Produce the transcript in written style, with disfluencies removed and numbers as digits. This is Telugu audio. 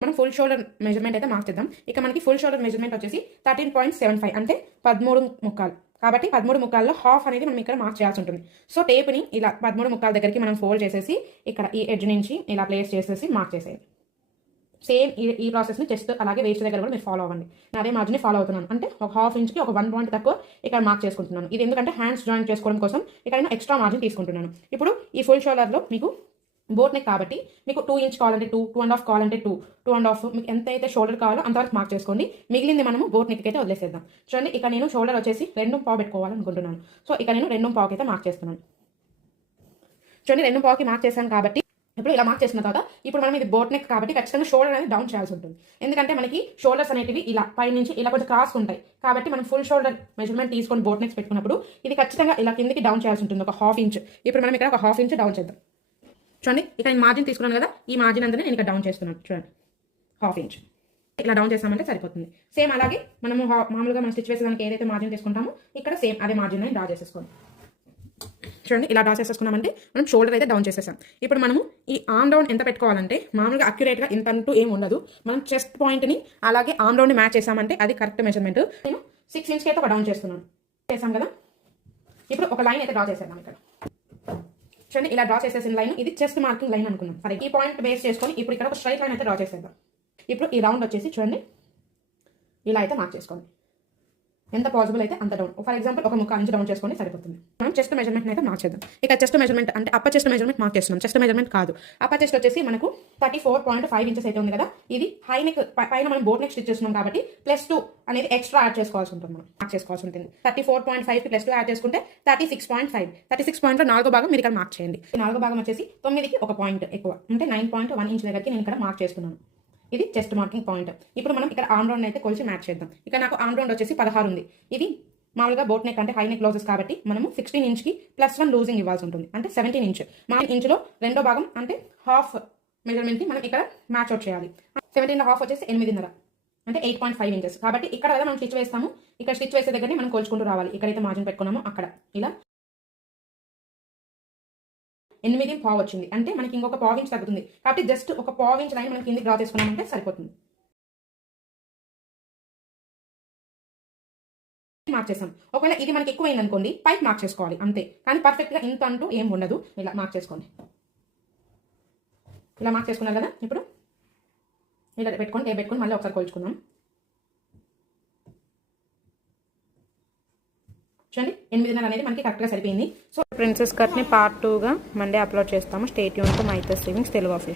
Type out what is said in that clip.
మనం ఫుల్ షోల్డర్ మెజర్మెంట్ అయితే మార్క్ చేద్దాం. ఇక మనకి ఫుల్ షోల్డర్ మెజర్మెంట్ వచ్చేసి 13.75 అంటే 13 ముక్కాలు. కాబట్టి 13 ముక్కాల్లో హాఫ్ అనేది మనం ఇక్కడ మార్క్ చేయాల్సి ఉంటుంది. సో టేప్ని ఇలా 13 ముక్కాల దగ్గరికి మనం ఫోల్డ్ చేసేసి ఇక్కడ ఈ ఎడ్జ్ నుంచి ఇలా ప్లేస్ చేసేసి మార్క్ చేసేయాలి. సేమ్ ఈ ప్రాసెస్ని చెస్ట్ అలాగే వేస్ట్ దగ్గర కూడా మీరు ఫాలో అవ్వండి. నేను అదే మార్జిన్ని ఫాలో అవుతున్నాను. అంటే ఒక హాఫ్ ఇంచ్కి ఒక 1 పాయింట్ తక్కువ ఇక్కడ మార్క్ చేసుకుంటున్నాను. ఇది ఎందుకంటే హ్యాండ్స్ జాయిన్ చేసుకోవడం కోసం ఇక్కడ నేను ఎక్స్ట్రా మార్జిన్ తీసుకుంటున్నాను. ఇప్పుడు ఈ ఫుల్ షోల్డర్లో మీకు బోట్ నెక్ కాబట్టి మీకు 2 ఇంచ్ కావాలంటే 2, 2.5 కావాలంటే 2, 2.5 మీకు ఎంత అయితే షోల్డర్ కావాలో అంతవరకు మార్క్ చేసుకోండి. మిగిలింది మనము బోట్ నెక్ అయితే వదిలేసేద్దాం. చూడండి ఇక్కడ నేను షోల్డర్ వచ్చేసి 2.5 పెట్టుకోవాలనుకుంటున్నాను. సో ఇక్కడ నేను 2.5 అయితే మార్క్ చేస్తున్నాను. చూడండి 2.5కి మార్క్ చేశాను కాబట్టి ఇప్పుడు ఇలా మార్క్ చేసిన తర్వాత ఇప్పుడు మనం ఇది బోట్ నెక్ కాబట్టి ఖచ్చితంగా షోల్డర్ అనేది డౌన్ చేయాల్సి ఉంటుంది. ఎందుకంటే మనకి షోల్డర్స్ అనేటివి ఇలా పై నుంచి ఇలా కొంచెం క్రాస్ ఉంటాయి. కాబట్టి మనం ఫుల్ షోల్డర్ మెజర్మెంట్ తీసుకొని బోట్ నెక్స్ పెట్టుకున్నప్పుడు ఇది ఖచ్చితంగా ఇలా కిందికి డౌన్ చేయాల్సి ఉంటుంది. ఒక హాఫ్ ఇంచ్. ఇప్పుడు మనం ఇక్కడ ఒక హాఫ్ ఇంచ్ డౌన్ చేద్దాం. చూడండి ఇక్కడ నేను మార్జిన్ తీసుకున్నాను కదా, ఈ మార్జిన్ అంతా నేను ఇక్కడ డౌన్ చేస్తున్నాను. చూడండి హాఫ్ ఇంచ్ ఇలా డౌన్ చేస్తామంటే సరిపోతుంది. సేమ్ అలాగే మనము మామూలుగా మనం స్టిచ్ వేసేదానికి ఏదైతే మార్జిన్ తీసుకుంటామో ఇక్కడ సేమ్ అదే మార్జిన్ డ్రా చేసేసుకోండి. చూడండి ఇలా డ్రా చేసేసుకున్నామంటే మనం షోల్డర్ అయితే డౌన్ చేసేసాం. ఇప్పుడు మనము ఈ ఆర్మ్ రౌండ్ ఎంత పెట్టుకోవాలంటే మామూలుగా అక్యురేట్గా ఇంత అంటూ ఏం ఉండదు. మనం చెస్ట్ పాయింట్ని అలాగే ఆర్మ్ రౌండ్ని మ్యాచ్ చేసామంటే అది కరెక్ట్ మెజర్మెంట్. నేను 6 ఇంచ్కి అయితే ఒక డౌన్ చేస్తున్నాను. చేసాం కదా, ఇప్పుడు ఒక లైన్ అయితే డ్రా చేసేద్దాం. ఇక్కడ చూడండి ఇలా డ్రా చేసేసిన లైన్ ఇది చెస్ట్ మార్కింగ్ లైన్ అనుకున్నాం. సరే ఈ పాయింట్ బేస్ చేసుకొని ఇప్పుడు ఇక్కడ ఒక స్ట్రైట్ లైన్ అయితే డ్రా చేసేద్దాం. ఇప్పుడు ఈ రౌండ్ వచ్చేసి చూడండి ఇలా అయితే మార్క్ చేసుకోండి. ఎంత పాసిబుల్ అయితే అంత డౌన్. ఫర్ ఎగ్జాంపుల్ ఒక 1/4 ఇంచ్ డౌన్ చేసుకొని సరిపోతుంది. మనం చెస్ట్ మెజర్మెంట్ అయితే మార్క్ చేద్దాం. ఇక చెస్ట్ మెజర్మెంట్ అంటే అప్పర్ చెస్ట్ మెజర్మెంట్ మార్క్ చేస్తున్నాం. చెస్ట్ మెజర్మెంట్ కాదు. అప్పర్ చెస్ట్ వచ్చేసి మనకు 34.5 ఇంచెస్ అయితే ఉంది కదా. ఇది హై నెక్ పైన మనం బోట్ నెక్ స్టిచ్ చేస్తున్నాం కాబట్టి +2 అనేది ఎక్స్ట్రా యాడ్ చేసుకోవాల్సి ఉంటుంది. మనం మార్క్ చేసుకోవాల్సి ఉంటుంది. 34.5కి +2 యాడ్ చేసుకుంటే 36.5. 36.5లో 4వ భాగం మీరు ఇక్కడ మార్క్ చేయండి. 4వ భాగం వచ్చేసి 9కి ఒక పాయింట్ ఎక్కువ అంటే 9.1 ఇంచ్ దగ్గరికి నేను ఇక్కడ మార్క్ చేస్తున్నాను. ఇది చెస్ట్ మార్కింగ్ పాయింట్. ఇప్పుడు మనం ఇక్కడ ఆర్మ్ రౌండ్ అయితే కొలిచి మ్యాచ్ చేద్దాం. ఇక్కడ నాకు ఆర్మ్ రౌండ్ వచ్చేసి 16 ఉంది. ఇది మామూలుగా బోట్ నెక్ అంటే హై నెక్ బ్లౌజెస్ కాబట్టి మనము 16 ఇంచ్కి +1 లూజింగ్ ఇవ్వాల్సి ఉంటుంది. అంటే 17 ఇంచ్. మా ఇంచులో 2వ భాగం అంటే హాఫ్ మెజర్మెంట్ని మనం ఇక్కడ మ్యాచ్ అవుట్ చేయాలి. 17.5 వచ్చేసి 8.5 అంటే 8.5 ఇంచెస్. కాబట్టి ఇక్కడ కదా మనం స్టిచ్ వేస్తాము. ఇక్కడ స్టిచ్ వేసే దగ్గరనే మనం కొలుచుకుంటూ రావాలి. ఇక్కడైతే మార్జిన్ పెట్టుకున్నామో అక్కడ ఇలా 8.5 వచ్చింది. అంటే మనకి ఇంకొక పావు ఇంచ్ తగ్గుతుంది. కాబట్టి జస్ట్ ఒక పావు ఇంచ్ లైన్ మనం కిందికి డ్రా చేసుకున్నామంటే సరిపోతుంది. మార్క్ చేసాం. ఒకవేళ ఇది మనకి ఎక్కువైంది అనుకోండి పైకి మార్క్ చేసుకోవాలి అంతే. కానీ పర్ఫెక్ట్గా ఇంత అంటూ ఏం ఉండదు. ఇలా మార్క్ చేసుకోండి. ఇలా మార్క్ చేసుకున్నారు కదా, ఇప్పుడు ఇలా పెట్టుకొని టేప్ పెట్టుకొని మళ్ళీ ఒకసారి కొలుచుకుందాం. చూడండి 8.5 అనేది మనకి కరెక్ట్గా సరిపోయింది. సో ప్రిన్సెస్ కట్ని పార్ట్ 2గా మండే అప్లోడ్ చేస్తాము. Stay tune to mythos savings Telugu office.